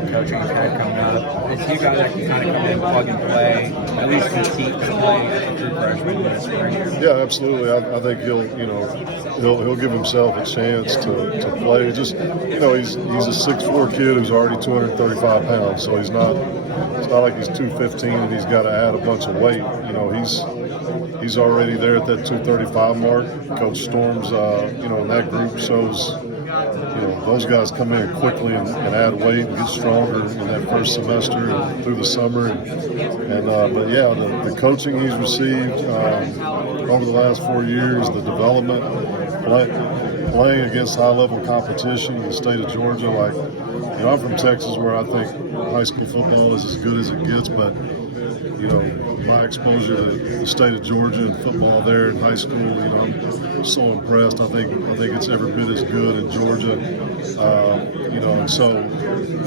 great coaching he's had coming up. It's you guys that can kind of come in and plug and play, at least the seat to play as a true freshman in the spring. Yeah, absolutely. I think he'll give himself a chance to play. Just he's a 6'4" kid who's already 235 pounds, so it's not like he's 215 and he's got to add a bunch of weight. He's already there at that 235 mark. Coach Storm's in that group shows those guys come in quickly and add weight and get stronger in that first semester and through the summer. But yeah, the coaching he's received over the last 4 years, the development, playing against high-level competition in the state of Georgia. I'm from Texas, where I think high school football is as good as it gets, but my exposure to the state of Georgia and football there in high school, I'm so impressed. I think it's every bit as good in Georgia, and so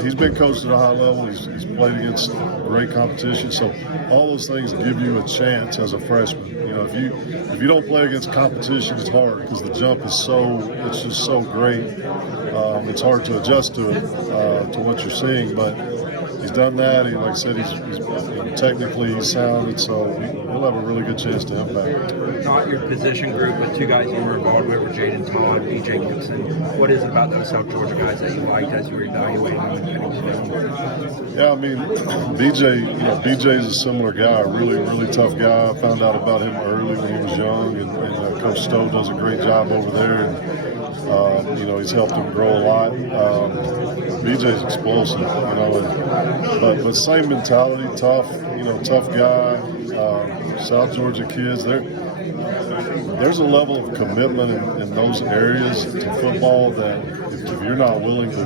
he's been coached at a high level. He's played against great competition, so all those things give you a chance as a freshman. If you don't play against competition, it's hard because the jump is just so great. It's hard to adjust to it, to what you're seeing, but he's done that. Like I said, he's technically sound, so he'll have a really good chance to impact. Not your position group, but two guys you were involved with were Landen Thomas and Gibson. What is it about those South Georgia guys that you liked as you were evaluating them and getting to them? Yeah, BJ's a similar guy, a really, really tough guy. I found out about him early when he was young, and Coach Stowe does a great job over there. And, he's helped him grow a lot. BJ's explosive, but same mentality, tough guy. South Georgia kids, there's a level of commitment in those areas to football that if you're not willing to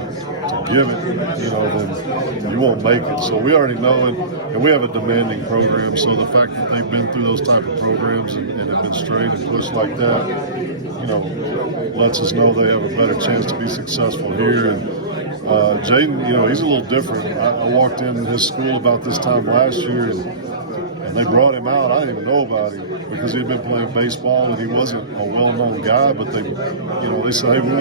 give it, then you won't make it. So we already know it, and we have a demanding program. So the fact that they've been through those type of programs and have been strained and pushed like that, lets us know they have a better chance to be successful here. And Jaden, he's a little different. I walked in his school about this time last year, and they brought him out. I didn't even know about him because he'd been playing baseball and he wasn't a well-known guy. But they said, hey, we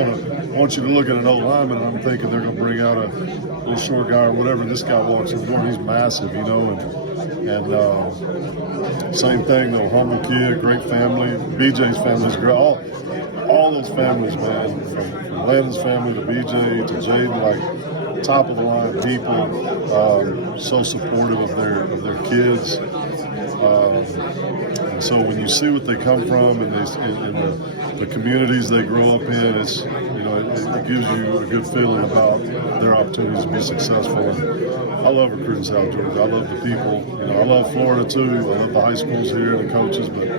want you to look at an old lineman. And I'm thinking they're going to bring out a little short guy or whatever. This guy walks in the door. He's massive, And same thing, though, humble kid, great family. BJ's family's great. All those families, man, from Landen's family to BJ to Jaden, top of the line people, so supportive of their kids. And so when you see what they come from and the communities they grow up in, it gives you a good feeling about their opportunities to be successful. And I love recruiting South Georgia. I love the people. I love Florida too. I love the high schools here and the coaches, but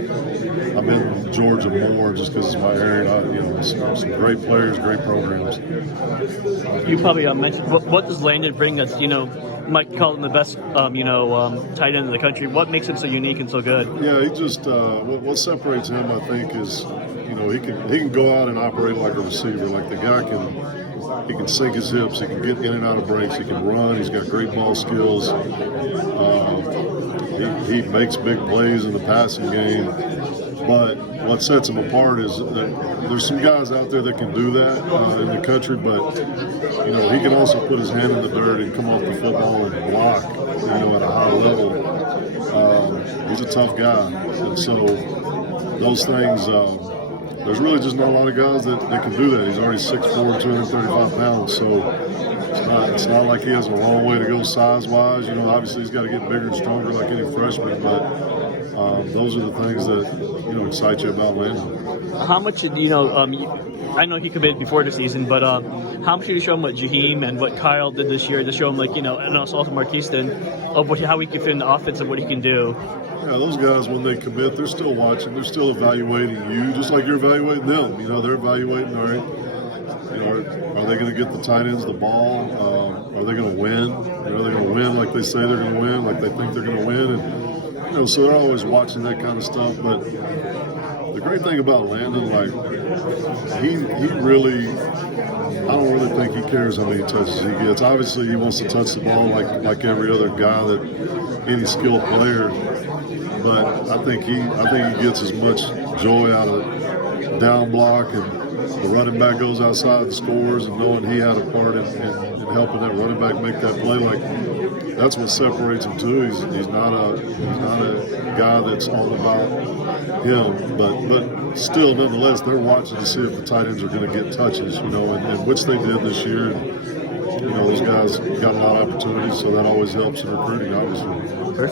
I'm in Georgia more just because it's my area. Some great players, great programs. You probably mentioned what does Landen bring us? Mike called him the best, tight end in the country. What makes him so unique and so good? Yeah, he just what separates him, I think, is he can go out and operate like a receiver. Like the guy he can sink his hips, he can get in and out of breaks, he can run, he's got great ball skills. He makes big plays in the passing game. But what sets him apart is that there's some guys out there that can do that in the country, but he can also put his hand in the dirt and come off the football and block, at a high level. He's a tough guy, and so those things. There's really just not a lot of guys that can do that. He's already 6'4", 235 pounds, so it's not like he has a long way to go size-wise. Obviously he's got to get bigger and stronger like any freshman, but those are the things that excite you about Landen. How much I know he committed before the season, but how much did you show him what Jaheim and what Kyle did this year to show him, and also Marquiston, of how he can fit in the offense and what he can do? Yeah, those guys, when they commit, they're still watching. They're still evaluating you, just like you're evaluating them. They're evaluating, all right, are they going to get the tight ends the ball? Are they going to win? Are they going to win like they say they're going to win, like they think they're going to win? And, so they're always watching that kind of stuff. But the great thing about Landen, he really, I don't really think he cares how many touches he gets. Obviously, he wants to touch the ball like every other guy, that any skilled player. But I think he gets as much joy out of down block and the running back goes outside and scores, and knowing he had a part in helping that running back make that play. Like that's what separates him too. He's not a guy that's all about him, but still, nonetheless, they're watching to see if the tight ends are going to get touches, and which they did this year. And, those guys got a lot of opportunities, so that always helps in recruiting, obviously.